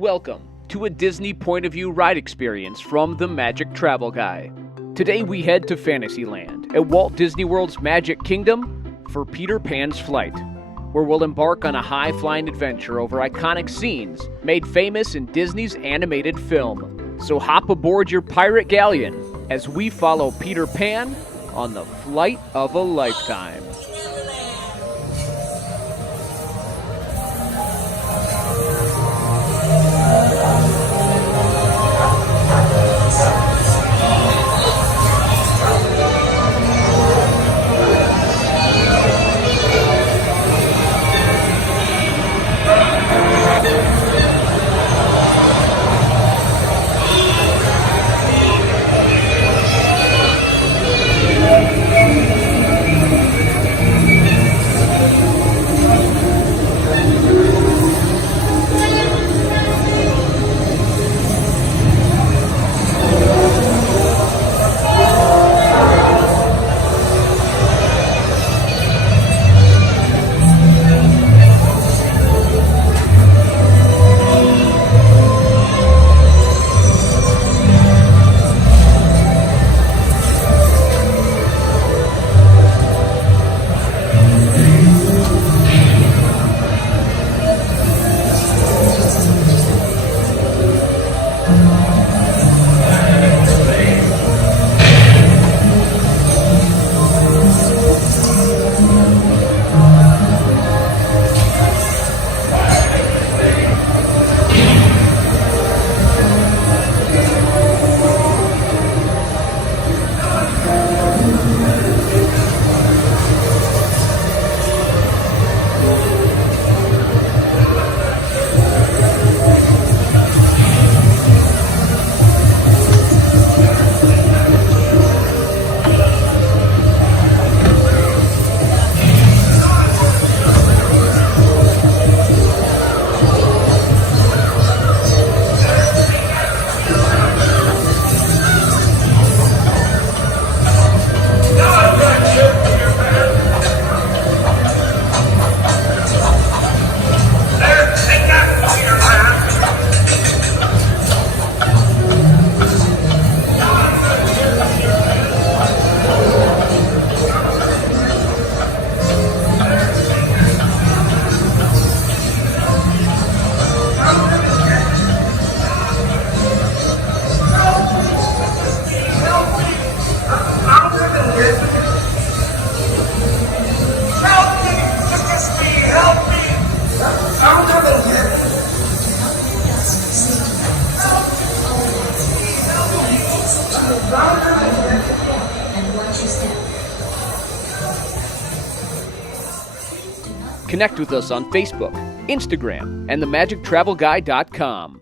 Welcome to a Disney point of view ride experience from the Magic Travel Guy. Today we head to Fantasyland at Walt Disney World's Magic Kingdom for Peter Pan's Flight, where we'll embark on a high-flying adventure over iconic scenes made famous in Disney's animated film. So hop aboard your pirate galleon as we follow Peter Pan on the flight of a lifetime. Connect with us on Facebook, Instagram, and themagictravelguy.com.